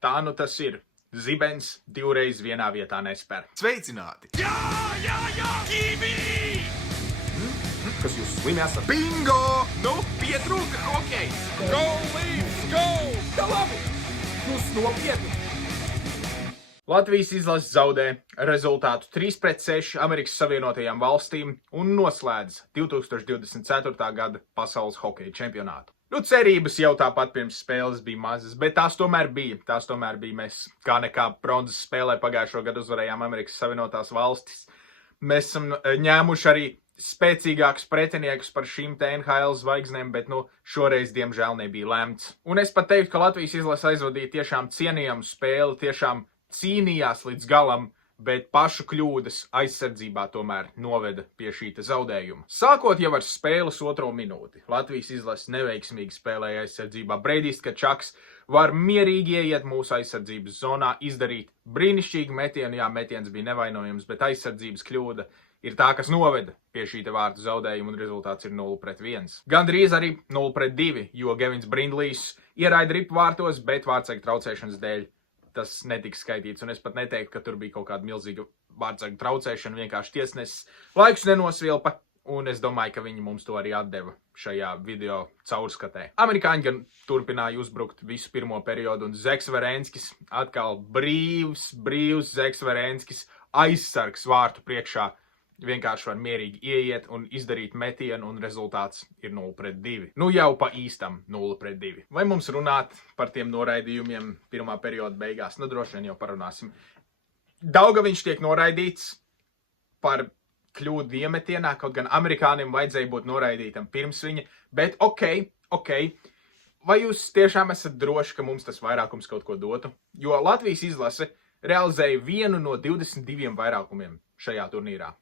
Tā nu tas ir. Zibens divreiz vienā vietā nespēr. Sveicināti! Jā! Kībī! Kas jūs slimi esat? Bingo! Nu, pietrūka hokejs! Go, Leafs, go! Tā labi! Jūs nopietni! Latvijas izlase zaudē rezultātu 3-6 Amerikas Savienotajām valstīm un noslēdz 2024. gada pasaules hokeja čempionātu. Cerības jau tāpat pirms spēles bija mazas, bet tās tomēr bija. Mēs kā nekā bronzas spēlē pagājušo gadu uzvarējām Amerikas Savienotās valstis. Mēs esam ņēmuši arī spēcīgākus pretiniekus par šīm NHL zvaigznēm, bet šoreiz diemžēl nebija lemts. Un es pat teiktu, ka Latvijas izlase aizvadīja tiešām cienījamu spēli, tiešām cīnījās līdz galam, bet pašu kļūdas aizsardzībā tomēr noveda pie šī zaudējuma. Sākot jau ar spēles otro minūti, Latvijas izlase neveiksmīgi spēlēja aizsardzībā. Breidijs Kačaks var mierīgi ieiet mūsu aizsardzības zonā, izdarīt brīnišķīgu metienu. Jā, metiens bija nevainojams, bet aizsardzības kļūda ir tā, kas noveda pie šī vārtu zaudējuma, un rezultāts ir 0-1. Gandrīz arī 0-2, jo Gevins Brindlijs ieraida ripu vārtos, bet vārtsargu traucēšanas dēļ tas netiks skaitīts, un es pat neteiktu, ka tur bija kaut kāda milzīga vārtsargu traucēšana, vienkārši tiesnesis laikus nenosvilpa, un es domāju, ka viņi mums to arī atdeva šajā video caurskatē. Amerikāņi gan turpināja uzbrukt visu pirmo periodu, un Zeks Verenskis atkal brīvs Zeks Verenskis aizsargs vārtu priekšā. Vienkārši var mierīgi ieiet un izdarīt metienu, un rezultāts ir 0-2. Jau pa īstam 0-2. Vai mums runāt par tiem noraidījumiem pirmā perioda beigās? Droši vien jau parunāsim. Daugaviņš tiek noraidīts par kļūdu iemetienā, kaut gan amerikānim vajadzēja būt noraidītam pirms viņa, bet ok. Vai jūs tiešām esat droši, ka mums tas vairākums kaut ko dotu? Jo Latvijas izlase realizēja vienu no 22 vairākumiem šajā turnīrā.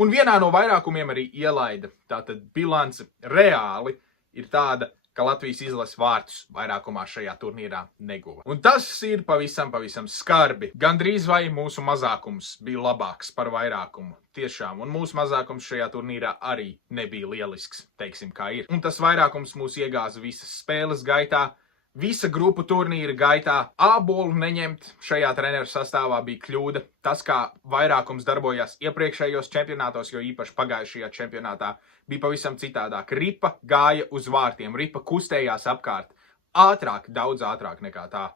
Un vienā no vairākumiem arī ielaida. Tātad bilance reāli ir tāda, ka Latvijas izlase vārtus vairākumā šajā turnīrā neguva. Un tas ir pavisam skarbi. Gandrīz vai mūsu mazākums bija labāks par vairākumu. Tiešām, un mūsu mazākums šajā turnīrā arī nebija lielisks, teiksim kā ir. Un tas vairākums mūs iegāza visas spēles gaitā. Visa grupu turnīra gaitā ābolu neņemt šajā treneru sastāvā bija kļūda. Tas, kā vairākums darbojās iepriekšējos čempionātos, jo īpaši pagājušajā čempionātā, bija pavisam citādāk. Ripa gāja uz vārtiem, ripa kustējās apkārt. Daudz ātrāk nekā tā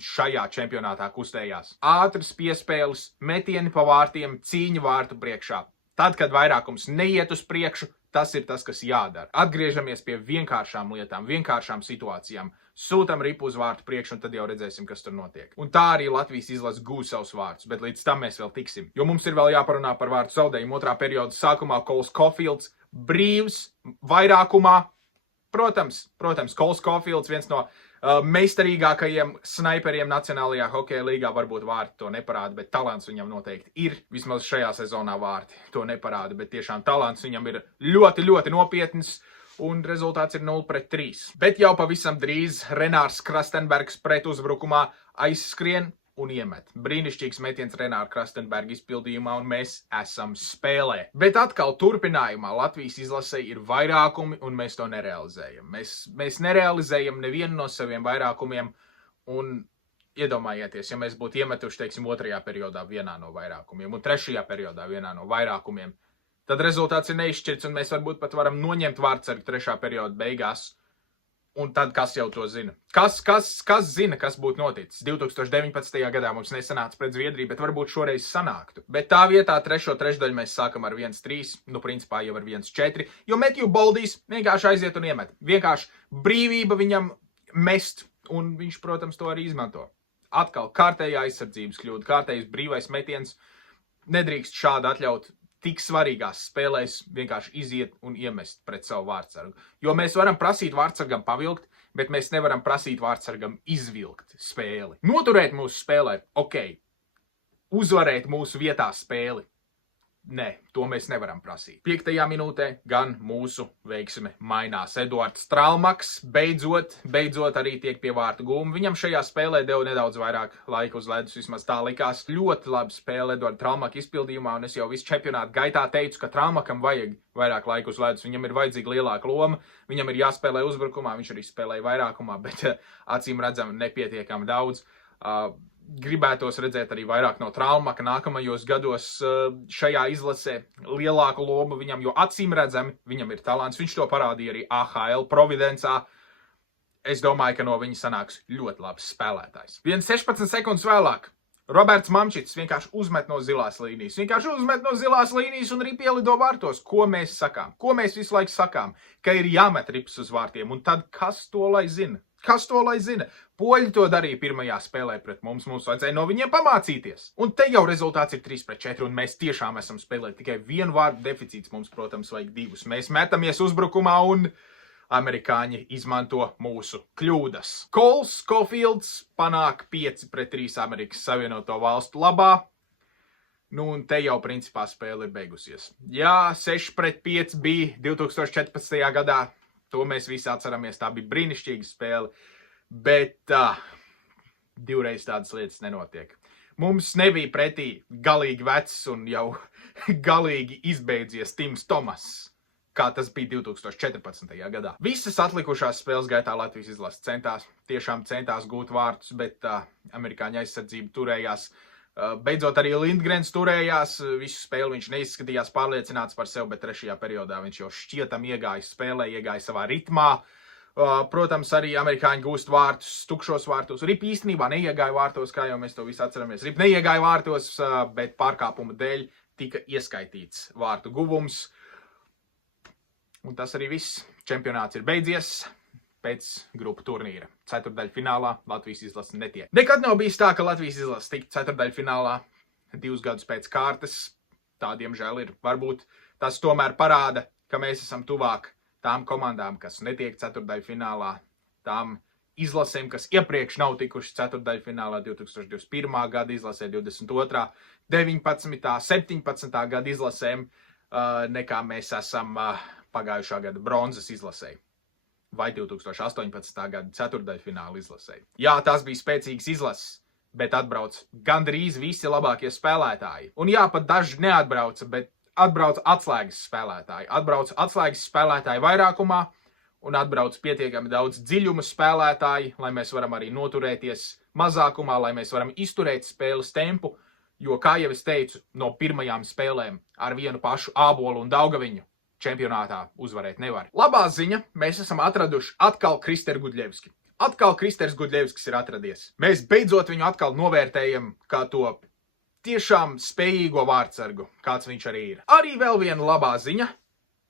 šajā čempionātā kustējās. Ātras piespēles, metieni pa vārtiem, cīņa vārtu priekšā. Tad, kad vairākums neiet uz priekšu, tas ir tas, kas jādara. Atgriežamies pie vienkāršām lietām, vienkāršām situācijām. Sūtam ripu uz vārtu priekšu, un tad jau redzēsim, kas tur notiek. Un tā arī Latvijas izlase gūs savus vārtus, bet līdz tam mēs vēl tiksim. Jo mums ir vēl jāparunā par vārtu zaudējumu. Otrā perioda sākumā Kols Caulfields brīvs vairākumā. Protams, Kols Caulfields viens no meistarīgākajiem snaiperiem Nacionālajā hokeja līgā. Varbūt vārti to neparāda, bet talants viņam noteikti ir. Vismaz šajā sezonā vārti to neparāda, bet tiešām talants viņam ir ļoti nopietns. Un rezultāts ir 0-3. Bet jau pavisam drīz Renārs Krastenbergs pretuzbrukumā aizskrien un iemet. Brīnišķīgs metiens Renāra Krastenberga izpildījumā, un mēs esam spēlē. Bet atkal turpinājumā Latvijas izlasē ir vairākumi, un mēs to nerealizējam. Mēs nerealizējam nevienu no saviem vairākumiem, un iedomājieties, ja mēs būtu iemetuši, teiksim, otrajā periodā vienā no vairākumiem, un trešajā periodā vienā no vairākumiem, tad rezultāts ir neizšķirts, un mēs varbūt pat varam noņemt vārtsargu trešā perioda beigās. Un tad kas jau to zina? Kas zina, kas būtu noticis? 2019. gadā mums nesanāca pret Zviedriju, bet varbūt šoreiz sanāktu. Bet tā vietā trešo trešdaļu mēs sākam ar 1-3, principā jau ar 1-4, jo Matthew Boldijs vienkārši aiziet un iemet. Vienkārši brīvība viņam mest, un viņš, protams, to arī izmanto. Atkal kārtējā aizsardzības kļūda, kārtējs brīvais metiens. Nedrīkst šādi atļaut tik svarīgās spēlēs vienkārši iziet un iemest pret savu vārtsargu. Jo mēs varam prasīt vārtsargam pavilkt, bet mēs nevaram prasīt vārtsargam izvilkt spēli. Noturēt mūsu spēlē, ok. Uzvarēt mūsu vietā spēli. Nē, to mēs nevaram prasīt. 5. minūtē gan mūsu veiksme mainās. Eduards Stralmaks beidzot arī tiek pie vārtu gūma. Viņam šajā spēlē deva nedaudz vairāk laika uz ledus, vismaz tā likās. Ļoti labi spēle Eduarda Stralmaka izpildījumā, un es jau visu čempionātu gaitā teicu, ka Stralmakam vajag vairāk laika uz ledus. Viņam ir vajadzīga lielāka loma, viņam ir jāspēlē uzbrukumā, viņš arī spēlēja vairākumā, bet acīm redzam nepietiekami daudz. Gribētos redzēt arī vairāk no Traumaka nākamajos gados šajā izlasē lielāku lomu viņam, jo acīm redzami viņam ir talants. Viņš to parādīja arī AHL Providencā. Es domāju, ka no viņa sanāks ļoti labs spēlētājs. 16 sekundes vēlāk Roberts Mamčits vienkārši uzmet no zilās līnijas un arī pielido vārtos. Ko mēs sakām? Ko mēs visu laiku sakām? Ka ir jāmet rips uz vārtiem, un tad kas to lai zina? Poļi to darīja pirmajā spēlē pret mums vajadzēja no viņiem pamācīties. Un te jau rezultāts ir 3-4, un mēs tiešām esam spēlēti tikai vienu vārdu deficīts, mums, protams, vajag 2. Mēs metamies uzbrukumā, un amerikāņi izmanto mūsu kļūdas. Coles Caulfields panāk 5-3 Amerikas Savienoto Valstu labā. Nu, un te jau principā spēle ir beigusies. Jā, 6-5 bija 2014. gadā. To mēs visi atceramies, tā bija brīnišķīga spēle, bet divreiz tādas lietas nenotiek. Mums nebija pretī galīgi vecs un jau galīgi izbeidzies Tims Tomas, kā tas bija 2014. gadā. Visas atlikušās spēles gaitā Latvijas izlase tiešām centās gūt vārtus, bet amerikāņu aizsardzība turējās. Beidzot arī Lindgrens turējās, visu spēli viņš neizskatījās pārliecināts par sevi, bet trešajā periodā viņš jau šķietam iegāja spēlē, iegāja savā ritmā. Protams, arī amerikāņi gūst vārtus, tukšos vārtos. Rip īstenībā neiegāja vārtos, kā jau mēs to visu atceramies. Rip neiegāja vārtos, bet pārkāpuma dēļ tika ieskaitīts vārtu guvums. Un tas arī viss. Čempionāts ir beidzies. Pēc grupu turnīra. Ceturtdaļfinālā Latvijas izlase netiek. Nekad nav bijis tā, ka Latvijas izlase tiktu ceturtdaļfinālā 2 gadus pēc kārtas. Tā, diemžēl, ir. Varbūt tas tomēr parāda, ka mēs esam tuvāk tām komandām, kas netiek ceturtdaļfinālā, tām izlasēm, kas iepriekš nav tikuši ceturtdaļfinālā 2021. gada izlasē, 22., 19., 17. gada izlasēm, nekā mēs esam pagājušā gada bronzas izlasē. Vai 2018. gada ceturtdaļfināla izlasē. Jā, tās bija spēcīgas izlases, bet atbrauc gandrīz visi labākie spēlētāji. Un jā, pat daži neatbrauca, bet atbrauc atslēgas spēlētāji. Atbrauc atslēgas spēlētāji vairākumā un atbrauc pietiekami daudz dziļuma spēlētāji, lai mēs varam arī noturēties mazākumā, lai mēs varam izturēt spēles tempu, jo, kā jau es teicu, no pirmajām spēlēm ar vienu pašu Ābolu un Daugaviņu čempionātā uzvarēt nevar. Labā ziņa, mēs esam atraduši atkal Kristeru Gudļevski. Atkal Kristers Gudļevskis ir atradies. Mēs beidzot viņu atkal novērtējam kā to tiešām spējīgo vārtsargu, kāds viņš arī ir. Arī vēl viena labā ziņa.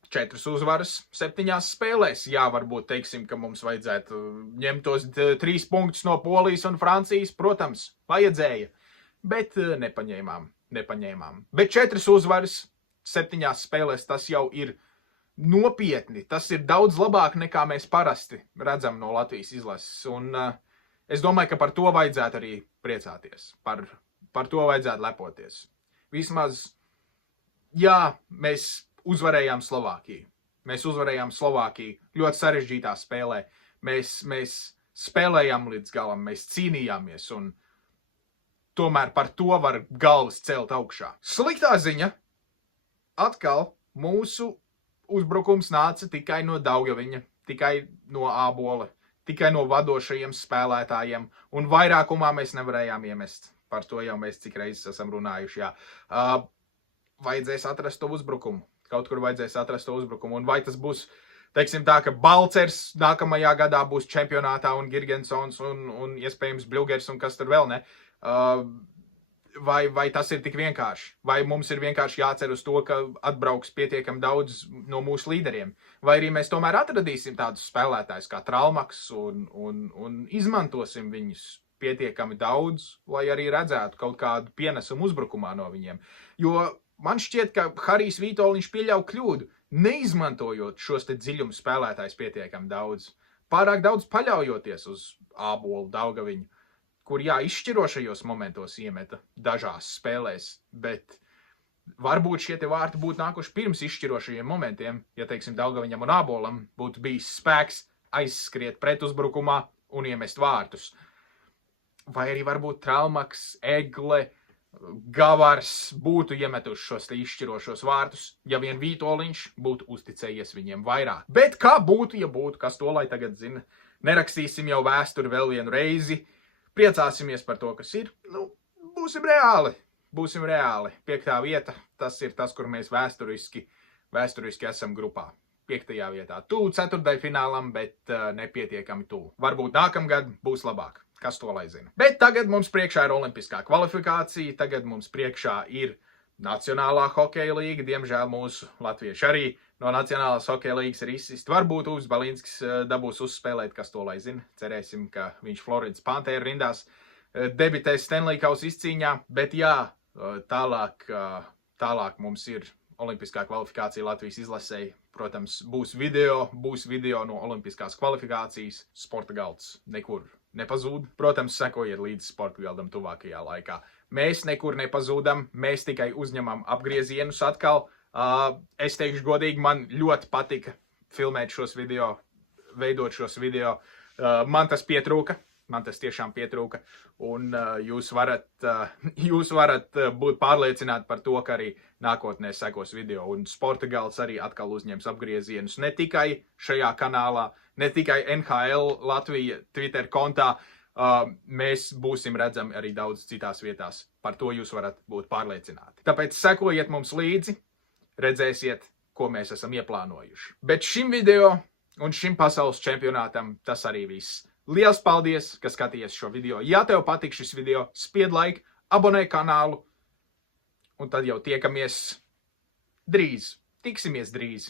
4 uzvaras 7 spēlēs. Jā, varbūt teiksim, ka mums vajadzētu ņemt tos 3 punktus no Polijas un Francijas. Protams, vajadzēja, bet nepaņēmām. Bet 4 uzvaras 7 spēlēs, tas jau ir nopietni. Tas ir daudz labāk nekā mēs parasti redzam no Latvijas izlases. Un es domāju, ka par to vajadzētu arī priecāties. Par to vajadzētu lepoties. Vismaz, jā, mēs uzvarējām Slovākiju. Ļoti sarežģītā spēlē. Mēs spēlējām līdz galam, mēs cīnījāmies un tomēr par to var galvas celt augšā. Sliktā ziņa. Atkal mūsu uzbrukums nāca tikai no Daugaviņa, tikai no Ābola, tikai no vadošajiem spēlētājiem, un vairākumā mēs nevarējām iemest. Par to jau mēs cik reizes esam runājuši, jā. Vajadzēs atrast to uzbrukumu. Kaut kur vajadzēs atrast to uzbrukumu, un vai tas būs, teiksim tā, ka Balcers nākamajā gadā būs čempionātā, un Girgensons, un iespējams Bļugers, un kas tur vēl ne. Vai tas ir tik vienkārši? Vai mums ir vienkārši jācer uz to, ka atbrauks pietiekami daudz no mūsu līderiem? Vai arī mēs tomēr atradīsim tādus spēlētājus kā Traumaks un izmantosim viņus pietiekami daudz, lai arī redzētu kaut kādu pienesumu uzbrukumā no viņiem? Jo man šķiet, ka Harijs Vītoliņš pieļauj kļūdu, neizmantojot šos te dziļumu spēlētājus pietiekami daudz. Pārāk daudz paļaujoties uz Ābolu, Daugaviņu, kur jā, izšķirošajos momentos iemeta dažās spēlēs, bet varbūt šie te vārti būtu nākuši pirms izšķirošajiem momentiem, ja, teiksim, Daugaviņam un Ābolam būtu bijis spēks aizskriet pretuzbrukumā un iemest vārtus. Vai arī varbūt Traumaks, Egle, Gavars būtu iemetuši šos te izšķirošos vārtus, ja vien Vītoliņš būtu uzticējies viņiem vairāk. Bet kā būtu, ja būtu, kas to lai tagad zina? Nerakstīsim jau vēsturi vēl vienu reizi. priecāsimies par to, kas ir. Nu, būsim reāli. 5. vieta, tas ir tas, kur mēs vēsturiski esam grupā. 5. vietā. Tuvu 4. finālam, bet nepietiekami tuvu. Varbūt nākamgad būs labāk. Kas to lai zina. Bet tagad mums priekšā ir olimpiskā kvalifikācija, tagad mums priekšā ir Nacionālā hokeja līga. Diemžēl mūsu latvieši arī no Nacionālās hokeja līgas ir izsisti. Varbūt Uvis Balinskis dabūs uzspēlēt, kas to lai zina. Cerēsim, ka viņš Floridas Panthēru rindās debitēs Stanley Kausa izcīņā. Bet jā, tālāk mums ir olimpiskā kvalifikācija Latvijas izlasēji. Protams, būs video no olimpiskās kvalifikācijas. Sporta galds nekur nepazūd. Protams, sekojiet līdz sporta galdam tuvākajā laikā. Mēs nekur nepazūdam, mēs tikai uzņemam apgriezienus atkal. Es teikšu godīgi, man ļoti patika filmēt šos video, veidot šos video. Man tas pietrūka, man tas tiešām pietrūka. Un jūs varat būt pārliecināti par to, ka arī nākotnē sekos video. Un Sporta galds arī atkal uzņems apgriezienus ne tikai šajā kanālā, ne tikai NHL Latvija Twitter kontā. Mēs būsim redzami arī daudz citās vietās. Par to jūs varat būt pārliecināti. Tāpēc sekojiet mums līdzi, redzēsiet, ko mēs esam ieplānojuši. Bet šim video un šim pasaules čempionātam tas arī viss. Liels paldies, ka skatījies šo video. Ja tev patīk šis video, spied like, abonē kanālu, un tad jau tiekamies drīz. Tiksimies drīz.